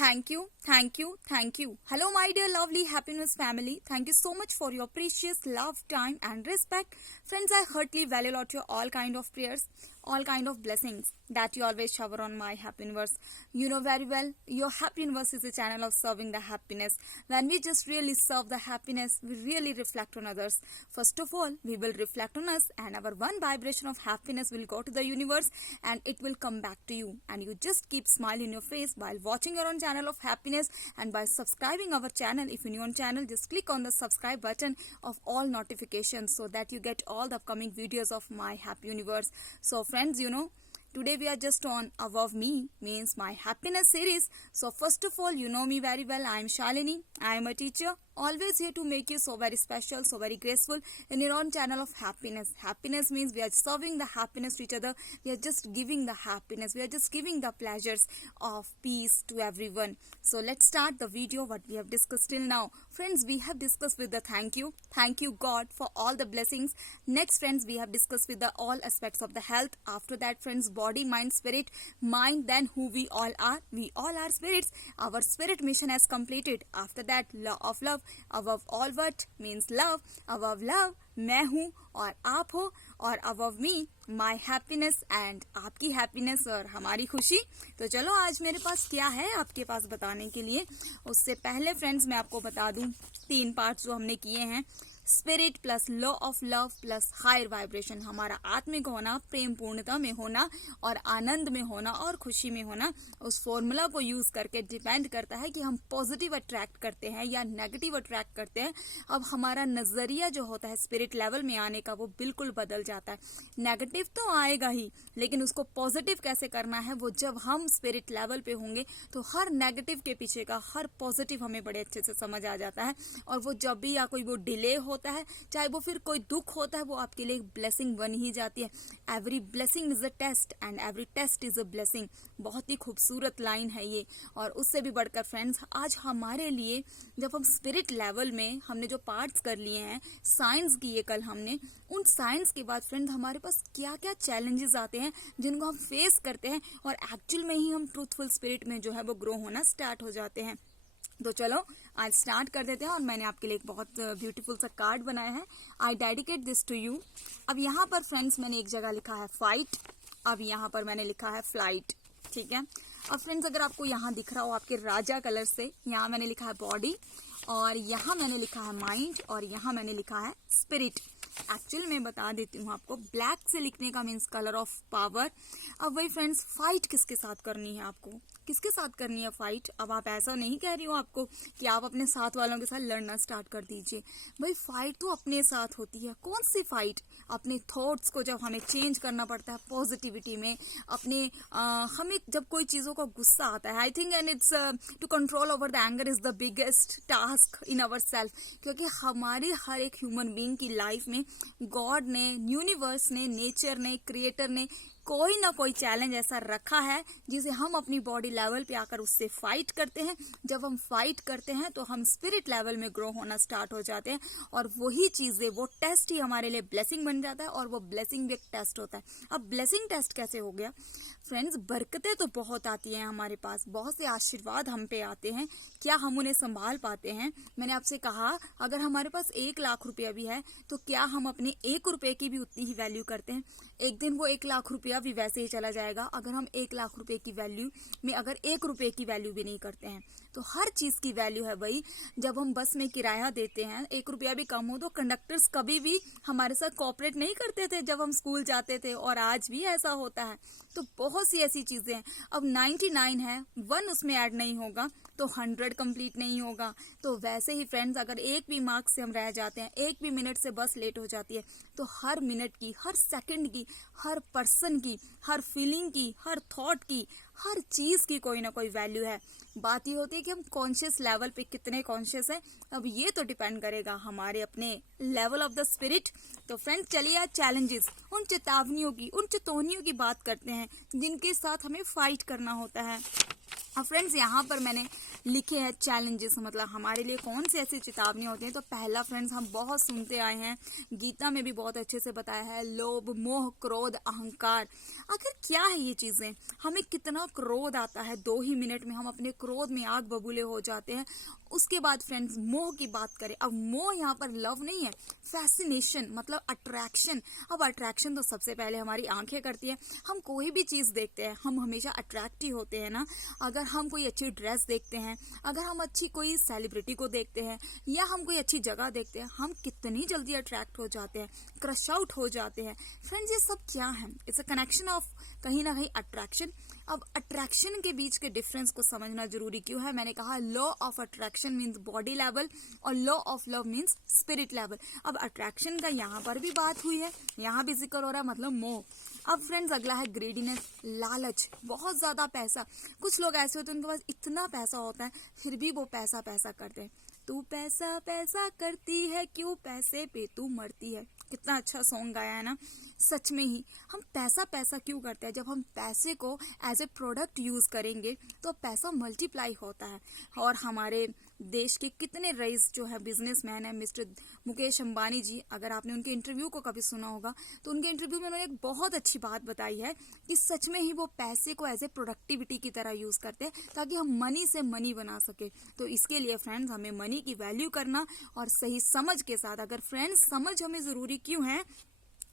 Thank you, thank you, thank you. Hello, my dear lovely happiness family. Thank you so much for your precious love, time, and respect. Friends, I heartily value out your all kind of prayers, all kind of blessings that you always shower on my happy universe. You know very well, your happy universe is a channel of serving the happiness. When we just really serve the happiness, we really reflect on others. First of all, we will reflect on us, and our one vibration of happiness will go to the universe, and it will come back to you. And you just keep smile in your face while watching your own channel of happiness, and by subscribing our channel. If you're new on channel, just click on the subscribe button of all notifications so that you get all the upcoming videos of my happy universe. So friends, today we are just on Above Me, means my happiness series. So first of all, you know me very well. I am Shalini. I am a teacher, always here to make you so very special, so very graceful in your own channel of happiness. Happiness means we are serving the happiness to each other. We are just giving the happiness. We are just giving the pleasures of peace to everyone. So let's start the video what we have discussed till now. Friends, we have discussed with the thank you God for all the blessings. Next, friends, we have discussed with the all aspects of the health. After that, friends, body, mind, spirit. Mind, then who we all are. We all are spirits. Our spirit mission has completed. After that, law of love. Above all what means love. Above love मैं हूँ और आप हो, और above me my happiness and आपकी happiness और हमारी खुशी. तो चलो आज मेरे पास क्या है आपके पास बताने के लिए. उससे पहले फ्रेंड्स मैं आपको बता दूं 3 पार्ट्स जो हमने किए हैं. Spirit plus law of love plus higher vibration. हमारा आत्मिक होना, प्रेम पूर्णता में होना और आनंद में होना और खुशी में होना, उस फॉर्मूला को यूज करके डिपेंड करता है कि हम पॉजिटिव अट्रैक्ट करते हैं या नेगेटिव अट्रैक्ट करते हैं. अब हमारा नजरिया जो होता है स्पिरिट लेवल में आने का वो बिल्कुल बदल जाता है. नेगेटिव तो आएगा ही, लेकिन उसको पॉजिटिव कैसे करना है वो जब हम स्पिरिट लेवल पे होंगे तो हर नेगेटिव के पीछे का हर पॉजिटिव हमें बड़े अच्छे से समझ आ जाता है. और वो जब भी या कोई वो डिले होता है, चाहे वो फिर कोई दुख होता है, वो आपके लिए एक ब्लेसिंग बन ही जाती है. Every blessing is a test and every test is a blessing. बहुत ही खूबसूरत लाइन है ये. और उससे भी बढ़कर फ्रेंड्स, आज हमारे लिए जब हम स्पिरिट लेवल में हमने जो पार्ट्स कर लिए हैं, साइंस किए कल हमने, उन साइंस के बाद फ्रेंड्स हमारे पास क्या क्या चैलेंजेस आते हैं जिनको हम फेस करते हैं, और एक्चुअल में ही हम ट्रूथफुल स्पिरिट में जो है वो ग्रो होना स्टार्ट हो जाते हैं. तो चलो आज स्टार्ट कर देते हैं. और मैंने आपके लिए एक बहुत ब्यूटीफुल सा कार्ड बनाया है. I dedicate this to you. अब यहाँ पर फ्रेंड्स मैंने एक जगह लिखा है फाइट, अब यहाँ पर मैंने लिखा है फ्लाइट. ठीक है. अब फ्रेंड्स अगर आपको यहाँ दिख रहा हो आपके राजा कलर से, यहाँ मैंने लिखा है बॉडी, और यहाँ मैंने लिखा है माइंड, और यहाँ मैंने लिखा है स्पिरिट. एक्चुअल में बता देती हूँ आपको, ब्लैक से लिखने का मीन्स कलर ऑफ पावर. अब वही फ्रेंड्स, फाइट किसके साथ करनी है आपको, किसके साथ करनी है फाइट. अब आप ऐसा नहीं कह रही हो आपको कि आप अपने साथ वालों के साथ लड़ना स्टार्ट कर दीजिए. भाई फाइट तो अपने साथ होती है. कौन सी फाइट? अपने थॉट्स को जब हमें चेंज करना पड़ता है पॉजिटिविटी में, अपने हमें जब कोई चीज़ों का गुस्सा आता है, I think and it's to control over the anger is the biggest task in our self. क्योंकि हमारी हर एक ह्यूमन बीइंग की लाइफ में गॉड ने, यूनिवर्स ने, नेचर ने, क्रिएटर ने कोई ना कोई चैलेंज ऐसा रखा है जिसे हम अपनी बॉडी लेवल पे आकर उससे फाइट करते हैं. जब हम फाइट करते हैं तो हम स्पिरिट लेवल में ग्रो होना स्टार्ट हो जाते हैं, और वही चीजें, वो टेस्ट ही हमारे लिए ब्लेसिंग बन जाता है, और वो ब्लेसिंग भी एक टेस्ट होता है. अब ब्लेसिंग टेस्ट कैसे हो गया फ्रेंड्स? बरकतें तो बहुत आती हैं हमारे पास, बहुत से आशीर्वाद हम पे आते हैं. क्या हम उन्हें संभाल पाते हैं? मैंने आपसे कहा अगर हमारे पास 1 लाख रुपया भी है तो क्या हम अपने 1 रुपए की भी उतनी ही वैल्यू करते हैं? एक दिन वो 1 लाख रुपया भी वैसे ही चला जाएगा अगर हम 1 लाख रुपए की वैल्यू में अगर 1 रुपए की वैल्यू भी नहीं करते हैं. तो हर चीज की वैल्यू है भाई. जब हम बस में किराया देते हैं, 1 रुपया भी कम हो तो कंडक्टर्स कभी भी हमारे साथ कोऑपरेट नहीं करते थे जब हम स्कूल जाते थे, और आज भी ऐसा होता है. तो बहुत सी ऐसी चीजें हैं. अब 99 है, 1 उसमें ऐड नहीं होगा तो 100 कंप्लीट नहीं होगा. तो वैसे ही फ्रेंड्स, अगर एक भी मार्क्स से हम रह जाते हैं, एक भी मिनट से बस लेट हो जाती है, तो हर मिनट की, हर सेकंड की, हर पर्सन की, हर फीलिंग की, हर थॉट की, हर चीज की कोई ना कोई वैल्यू है. बात ये होती है कि हम कॉन्शियस लेवल पे कितने कॉन्शियस हैं. अब ये तो डिपेंड करेगा हमारे अपने लेवल ऑफ द स्पिरिट. तो फ्रेंड्स चलिए आज चैलेंजेस, उन चेतावनियों की, उन चेतावनियों की बात करते हैं जिनके साथ हमें फाइट करना होता है. अब फ्रेंड्स यहाँ पर मैंने लिखे हैं चैलेंजेस, मतलब हमारे लिए कौन से ऐसी चेतावनी होती हैं। तो पहला फ्रेंड्स हम बहुत सुनते आए हैं, गीता में भी बहुत अच्छे से बताया है, लोभ, मोह, क्रोध, अहंकार। आखिर क्या है ये चीजें? हमें कितना क्रोध आता है, 2 ही मिनट में हम अपने क्रोध में आग बबूले हो जाते हैं। उसके बाद फ्रेंड्स मोह की बात करें, अब मोह यहाँ पर लव नहीं है, फैसिनेशन मतलब अट्रैक्शन। अब अट्रैक्शन तो सबसे पहले हमारी आंखें करती है। हम कोई भी चीज देखते हैं हम हमेशा अट्रैक्ट ही होते हैं ना। अगर हम कोई अच्छी ड्रेस देखते हैं, अगर हम अच्छी कोई सेलिब्रिटी को देखते हैं, या हम कोई अच्छी जगह देखते हैं, हम कितनी जल्दी अट्रैक्ट हो जाते हैं, क्रश आउट हो जाते हैं। फ्रेंड्स ये सब क्या है? इट्स अ कनेक्शन ऑफ कहीं ना कहीं अट्रैक्शन। अब अट्रैक्शन के बीच के डिफरेंस को समझना जरूरी क्यों है? मैंने कहा law of attraction means body level और law of love means spirit level. अब अट्रैक्शन का यहाँ पर भी बात हुई है, यहाँ भी जिक्र हो रहा है, मतलब मोह। अब फ्रेंड्स अगला है ग्रेडीनेस, लालच, बहुत ज्यादा पैसा। कुछ लोग ऐसे होते हैं उनके पास इतना पैसा होता है फिर भी वो पैसा पैसा करते हैं। तू पैसा पैसा करती है क्यों, पैसे पे तू मरती है। कितना अच्छा सॉन्ग गाया है ना। सच में ही हम पैसा पैसा क्यों करते हैं? जब हम पैसे को एज ए प्रोडक्ट यूज करेंगे तो पैसा मल्टीप्लाई होता है। और हमारे देश के कितने रईस जो है बिजनेसमैन है, मिस्टर मुकेश अंबानी जी, अगर आपने उनके इंटरव्यू को कभी सुना होगा तो उनके इंटरव्यू में उन्होंने एक बहुत अच्छी बात बताई है कि सच में ही वो पैसे को एज ए प्रोडक्टिविटी की तरह यूज करते हैं ताकि हम मनी से मनी बना सके। तो इसके लिए फ्रेंड्स हमें मनी की वैल्यू करना और सही समझ के साथ, अगर फ्रेंड्स समझ हमें जरूरी क्यों है?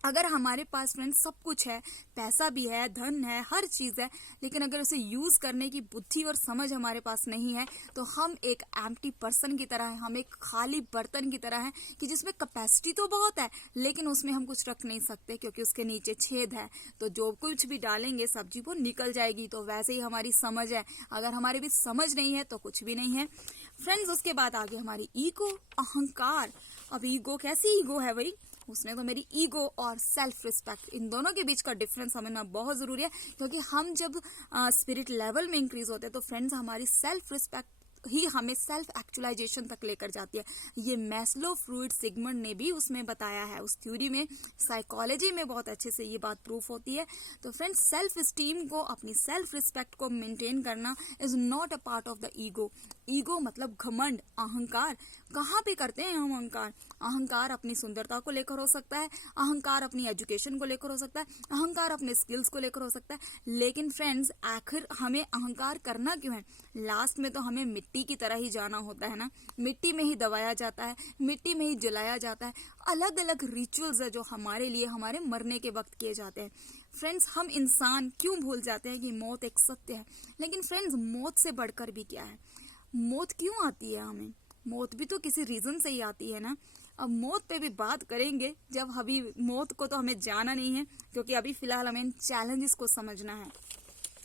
अगर हमारे पास फ्रेंड्स सब कुछ है, पैसा भी है, धन है, हर चीज है, लेकिन अगर उसे यूज करने की बुद्धि और समझ हमारे पास नहीं है तो हम एक एम्प्टी पर्सन की तरह है, हम एक खाली बर्तन की तरह है कि जिसमें कैपेसिटी तो बहुत है लेकिन उसमें हम कुछ रख नहीं सकते क्योंकि उसके नीचे छेद है। तो जो कुछ भी डालेंगे सब्जी वो निकल जाएगी। तो वैसे ही हमारी समझ है, अगर हमारे भी समझ नहीं है तो कुछ भी नहीं है फ्रेंड्स। उसके बाद आगे हमारी ईगो, अहंकार। अब ईगो कैसी ईगो है भाई? उसने तो मेरी ईगो और सेल्फ रिस्पेक्ट, इन दोनों के बीच का डिफरेंस समझना बहुत जरूरी है क्योंकि हम जब स्पिरिट लेवल में इंक्रीज होते हैं तो फ्रेंड्स हमारी सेल्फ रिस्पेक्ट ही हमें सेल्फ एक्चुअलाइजेशन तक लेकर जाती है। ये मैस्लो, फ्रूइड, सिगमंड ने भी उसमें बताया है, उस थ्योरी में, साइकोलॉजी में बहुत अच्छे से ये बात प्रूफ होती है। तो फ्रेंड्स सेल्फ स्टीम को, अपनी सेल्फ रिस्पेक्ट को मेंटेन करना is not a part of the ego. Ego मतलब घमंड, अहंकार। कहाँ पे करते हैं हम अहंकार? अहंकार अपनी सुंदरता को लेकर हो सकता है, अहंकार अपनी एजुकेशन को लेकर हो सकता है, अहंकार अपने स्किल्स को लेकर हो सकता है। लेकिन फ्रेंड्स आखिर हमें अहंकार करना क्यों है? लास्ट में तो हमें मिट्टी की तरह ही जाना होता है ना। मिट्टी में ही दबाया जाता है, मिट्टी में ही जलाया जाता है। अलग अलग रिचुअल्स है जो हमारे लिए हमारे मरने के वक्त किए जाते हैं। फ्रेंड्स हम इंसान क्यों भूल जाते हैं कि मौत एक सत्य है? लेकिन फ्रेंड्स मौत से बढ़कर भी क्या है? मौत क्यों आती है हमें? मौत भी तो किसी रीजन से ही आती है ना। अब मौत पे भी बात करेंगे जब अभी मौत को तो हमें जाना नहीं है क्योंकि अभी फिलहाल हमें इन चैलेंजेस को समझना है।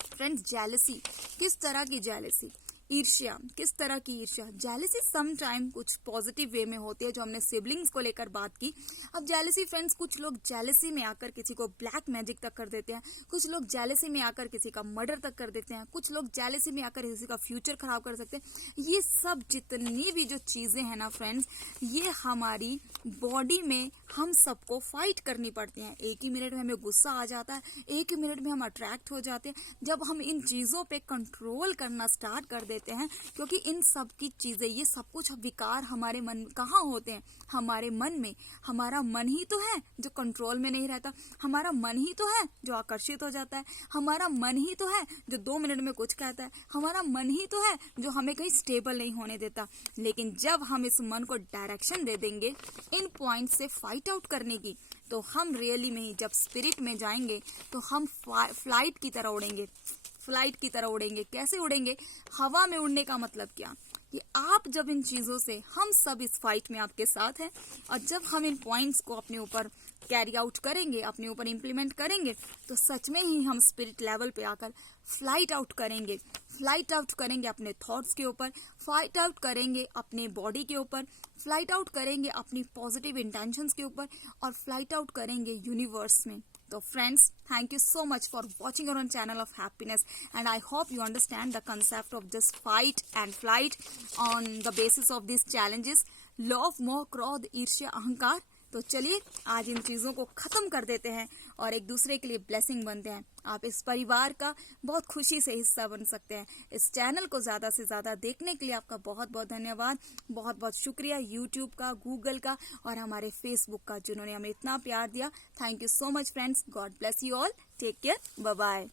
फ्रेंड्स जेलसी, किस तरह की जेलसी? ईर्ष्या, किस तरह की ईर्ष्या? जेलसी सम टाइम कुछ पॉजिटिव वे में होती है, जो हमने सिबलिंग्स को लेकर बात की। अब जेलसी फ्रेंड्स, कुछ लोग जेलसी में आकर किसी को ब्लैक मैजिक तक कर देते हैं, कुछ लोग जेलसी में आकर किसी का मर्डर तक कर देते हैं, कुछ लोग जेलसी में आकर किसी का फ्यूचर खराब कर सकते हैं। ये सब जितनी भी जो चीजें हैं ना फ्रेंड्स, ये हमारी बॉडी में हम सबको फाइट करनी पड़ती हैं। एक ही मिनट में हमें गुस्सा आ जाता है, एक ही मिनट में हम अट्रैक्ट हो जाते हैं। जब हम इन चीजों पे कंट्रोल करना स्टार्ट कर देते हैं, क्योंकि इन सब की चीजें, ये सब कुछ विकार हमारे मन कहाँ होते हैं? हमारे मन में। हमारा मन ही तो है जो कंट्रोल में नहीं रहता, हमारा मन ही तो है जो आकर्षित हो जाता है, हमारा मन ही तो है जो 2 मिनट में कुछ कहता है, हमारा मन ही तो है जो हमें कहीं स्टेबल नहीं होने देता। लेकिन जब हम इस मन को डायरेक्शन दे देंगे इन पॉइंट से फाइट आउट करने की, तो हम रियली में ही जब स्पिरिट में जाएंगे तो हम फ्लाइट की तरह उड़ेंगे। फ्लाइट की तरह उड़ेंगे। कैसे उड़ेंगे? हवा में उड़ने का मतलब क्या कि आप जब इन चीजों से, हम सब इस फाइट में आपके साथ हैं, और जब हम इन पॉइंट्स को अपने ऊपर कैरी आउट करेंगे, अपने ऊपर इम्प्लीमेंट करेंगे, तो सच में ही हम स्पिरिट लेवल पे आकर फ्लाइट आउट करेंगे। फ्लाइट आउट करेंगे अपने थॉट्स के ऊपर, फ्लाइट आउट करेंगे अपने बॉडी के ऊपर, फ्लाइट आउट करेंगे अपनी पॉजिटिव इंटेंशंस के ऊपर, और फ्लाइट आउट करेंगे यूनिवर्स में। So friends, thank you so much for watching our own channel of happiness, and I hope you understand the concept of this fight and flight on the basis of these challenges, लोभ, मोह, क्रोध, ईर्ष्या, अहंकार। तो चलिए आज इन चीजों को खत्म कर देते हैं और एक दूसरे के लिए ब्लेसिंग बनते हैं। आप इस परिवार का बहुत खुशी से हिस्सा बन सकते हैं। इस चैनल को ज़्यादा से ज़्यादा देखने के लिए आपका बहुत बहुत धन्यवाद। बहुत बहुत शुक्रिया यूट्यूब का, गूगल का और हमारे फेसबुक का, जिन्होंने हमें इतना प्यार दिया। Thank you so much friends. God bless you all. Take care. Bye bye.